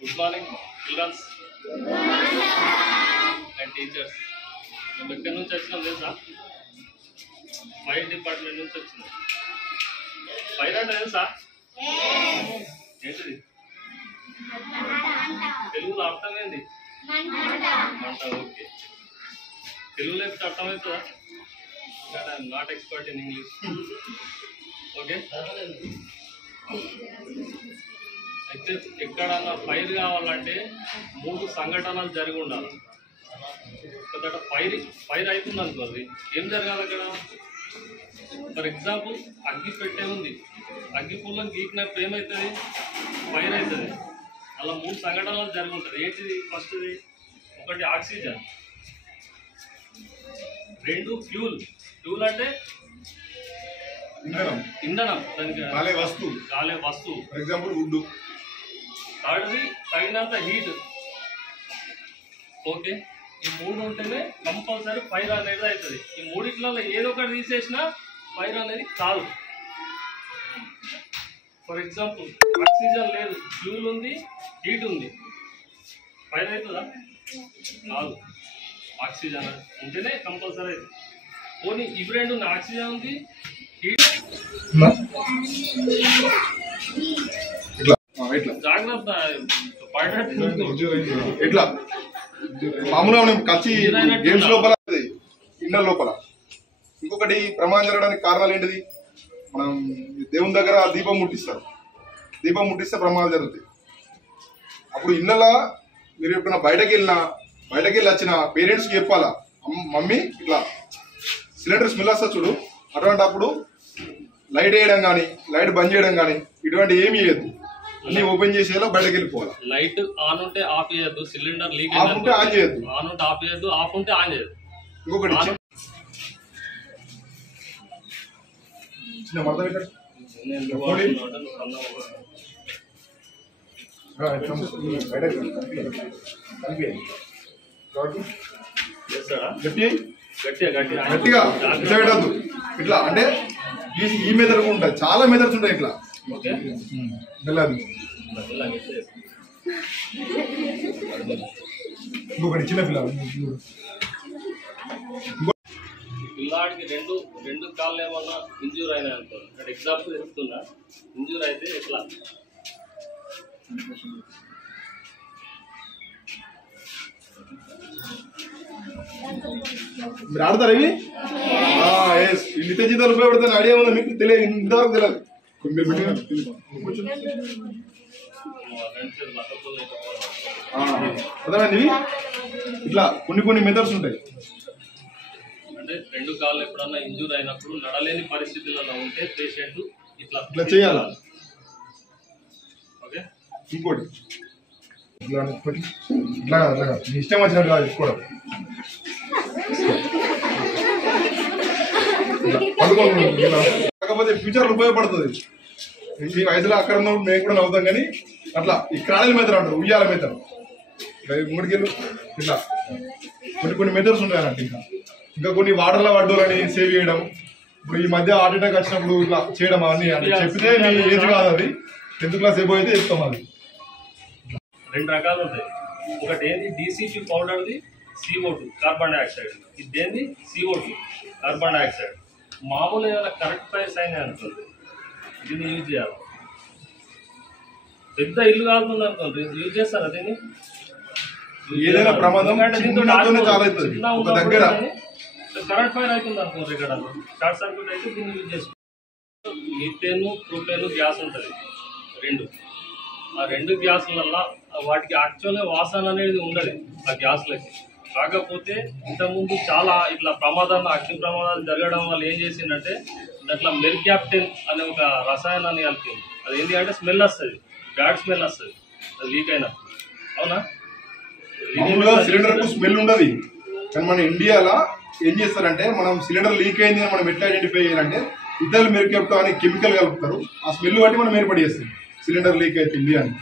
Good morning, children and teachers. మేము ఎక్కడి నుంచి వచ్చినాం తెలుసా? ఫైర్ డిపార్ట్మెంట్ నుంచి వచ్చినాం. ఫైర్ అంటే తెలుసా? ఏంటిది? తెలుగులో అర్థం ఏంటి? మంట. ఓకే. తెలుగులో అయితే అర్థమవుతుందా? I'm not expert in English. Okay. అయితే ఎక్కడన్నా ఫైర్ కావాలంటే 3 సంఘటనలు జరిగి ఉండాలి. ఒకట ఫైర్ అవుతుంది అనుకోండి, ఏం జరగాలి అక్కడ? ఫర్ ఎగ్జాంపుల్ అగ్గి పెట్టే ఉంది, అగ్గి పుల్లని గీకినప్పుడు ఏమవుతుంది? ఫైర్ అవుతుంది. అలా 3 సంఘటనలు జరిగి ఉంటుంది. ఏంటిది? ఫస్ట్ది ఒకటి ఆక్సిజన్, 2 ఫ్యూల్ అంటే ఇంధనం, దానికి కాలే వస్తువు ఫర్ ఎగ్జాంపుల్ వుడ్. థర్డ్ది తగినంత హీట్. ఓకే, ఈ 3 ఉంటేనే కంపల్సరీ ఫైర్ అనేది అవుతుంది. ఈ 3 ఏదో ఒకటి తీసేసినా ఫైర్ అనేది కాదు. ఫర్ ఎగ్జాంపుల్ ఆక్సిజన్ లేదు, ఫ్యూల్ ఉంది, హీట్ ఉంది, ఫైర్ అవుతుందా? కాదు. ఆక్సిజన్ ఉంటేనే కంపల్సరీ అవుతుంది. పోనీ ఇవి 2 ఉంది, ఆక్సిజన్ ఉంది, హీట్. జాగ్రత్త ఇట్లా మామూలుగా మనం కచ్చి గేమ్స్ లోపల ఇన్నర్ లోపల. ఇంకొకటి ప్రమాదం జరగడానికి కారణాలు ఏంటిది? మనం దేవుని దగ్గర దీపం ముట్టిస్తారు, దీపం ముట్టిస్తే ప్రమాదాలు జరుగుతాయి. అప్పుడు ఇళ్ళలా మీరు ఎప్పుడైనా బయటకు వెళ్ళి వచ్చిన పేరెంట్స్కి చెప్పాలా, మమ్మీ ఇట్లా సిలిండర్ స్మెల్ వస్తా చూడు, అటువంటి అప్పుడు లైట్ వేయడం కానీ లైట్ బంద్ చేయడం కానీ ఇటువంటి ఏమి చేయద్దు. అన్ని ఓపెన్ చేసేలా బయటకు వెళ్ళిపోవాలి. లైట్ ఆన్ ఉంటే ఆఫ్ చేయొద్దు, సిలిండర్ లీక్ ఆఫ్ ఉంటే ఆన్ చేయొద్దు, ఆన్ ఉంటే ఆఫ్ చేయొద్దు, ఆఫ్ ఉంటే ఆన్ చేయొద్దు. ఇంకొకటి చిన్న మడత పెట్టండి. గట్టిగా పెట్టద్దు. ఇట్లా అంటే ఈ మెథడ్ ఉంటాయి, చాలా మెథడ్స్ ఉంటాయి ఇట్లా. ఇంకొకటి చిన్న పిల్లాడికి రెండు కాళ్ళు ఏమన్నా ఇంజూర్ అయినా అనుకోండి, ఇక్కడ ఎగ్జాంపుల్ చెప్తున్నా. ఇంజూర్ అయితే ఎట్లా? మీరు ఆడతారు ఇవి? నిత్య జీతాలు ఉపయోగపడతాను ఐడియా ఉందా మీకు? తెలియదు, ఇంతవరకు తెలియదు. అర్థమైంది? ఇట్లా కొన్ని మెథడ్స్ ఉంటాయి. అంటే 2 కాళ్ళు ఎప్పుడన్నా ఇంజూర్ అయినప్పుడు నడలేని పరిస్థితులలో ఉంటే పేషెంట్ ఇట్లా చేయాలి. ఓకే. ఇంకోటి ఇట్లా ఇష్టం వచ్చినట్టు కాదు తీసుకోవడం. కాకపోతే ఫ్యూచర్ ఉపయోగపడుతుంది. ఈ వయసులో అక్కడ ఉన్నప్పుడు మేము కూడా నవ్వుతాం, కానీ అట్లా ఈ క్రాడల్ మెథడ్ అంటారు, ఉయ్యాల మెథడ్. 3 కిలో ఇట్లా కొన్ని మెథడ్స్ ఉంటాయి అన్నట్టు. ఇంకా కొన్ని వాటర్లో పడ్డోలని సేవ్ చేయడం. ఇప్పుడు ఈ మధ్య హార్ట్ అటాక్ వచ్చినప్పుడు ఇట్లా చేయడం, అవన్నీ అంటే చెప్తే మీ ఏజ్ కాదు, అది 10th క్లాస్ ఎబో అయితే చెప్తాం. అది 2 రకాలు ఉంటాయి. ఒకటి ఏంది DCP పౌడర్ది, CO2 కార్బన్ డైఆక్సైడ్. ఇది ఏంది? CO2 carbon dioxide. మామూలు ఏమైనా కరెక్ట్ ప్రైస్ అయినా అనుకోండి, దీన్ని యూజ్ చేయాలి. పెద్ద ఇల్లు కాకుండా అనుకోండి, యూజ్ చేస్తారా దీన్ని? ఏదైనా ప్రమాదం దగ్గర కరెంట్ ఫైర్ అవుతుంది అనుకోండి, ఇక్కడ షార్ట్ సర్క్యూట్ అయితే దీన్ని యూజ్ చేసుకోండి. మీథేను, ప్రొపేను గ్యాస్ ఉంటుంది 2. ఆ 2 గ్యాసులల్లో వాటికి యాక్చువల్గా వాసన అనేది ఉండదు ఆ గ్యాస్లకి. కాకపోతే ఇంతకుముందు చాలా ఇట్లా అగ్ని ప్రమాదాలు జరగడం వల్ల ఏం చేసిందంటే దాంట్లో మెర్క్యాప్టెన్ అనే ఒక రసాయనాన్ని కలిపింది. అది ఏంటి అంటే స్మెల్ వస్తుంది, బ్యాడ్ స్మెల్ వస్తుంది అది లీక్ అయినప్పుడు. అవునా? సిలిండర్ కు స్మెల్ ఉండదు, కానీ మన ఇండియాలో ఏం చేస్తారంటే మనం సిలిండర్ లీక్ అయింది అని మనం ఎట్లా ఐడెంటిఫై చేయాలంటే ఇథైల్ మెర్క్యాప్టో అనే కెమికల్ కలుపుతారు. ఆ స్మెల్ బట్టి మనం ఏర్పడి చేస్తాం సిలిండర్ లీక్ అవుతుంది అని.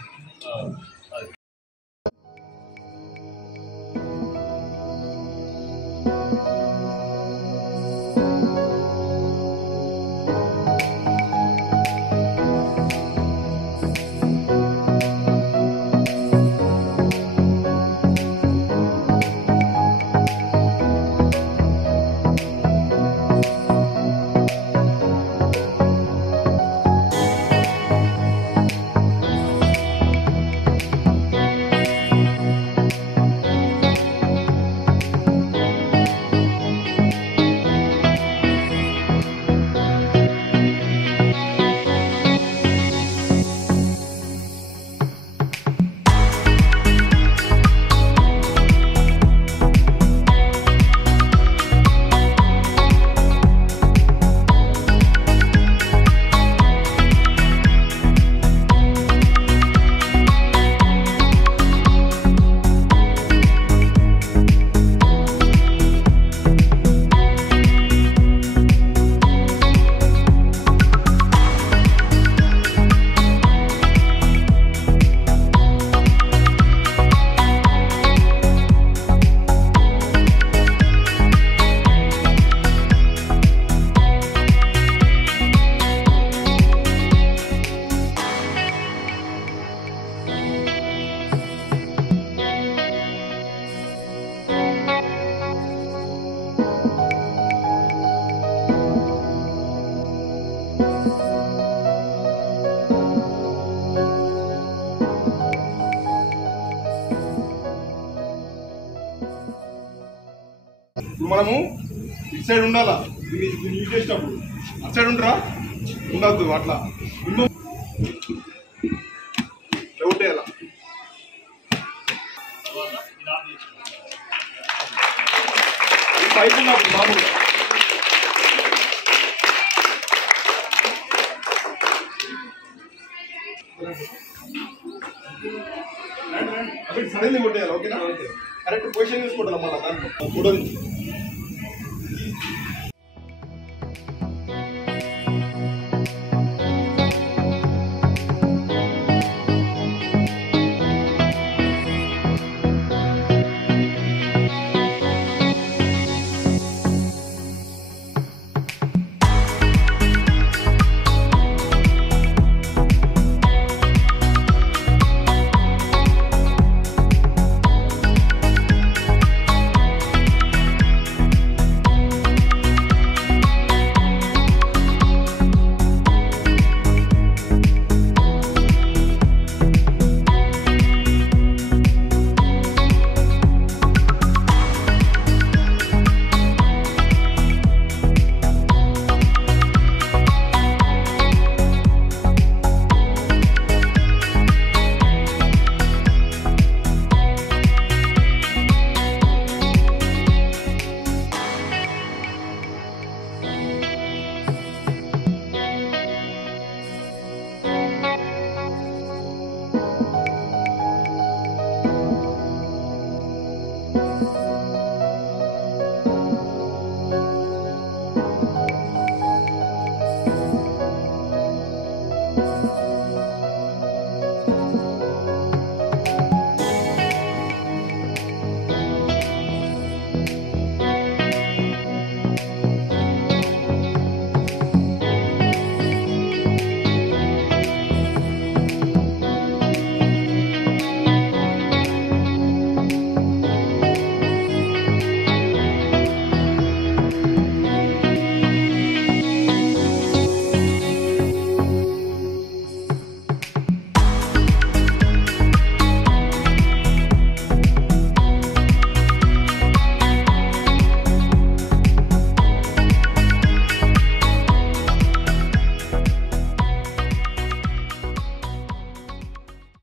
ఇప్పుడు మనము ఇటు సైడ్ ఉండాలా, దీన్ని యూజ్ చేసినప్పుడు అటు సైడ్ ఉండరా, ఉండద్దు. అట్లా లేవుటేయాల. పైపు ఉన్నప్పుడు మామూలుగా అవి సడన్లీ కొట్టేయాలి. ఓకేనా? కరెక్ట్ పొజిషన్ తీసుకుంటాం మళ్ళీ దాంట్లో ఫోటో నుంచి.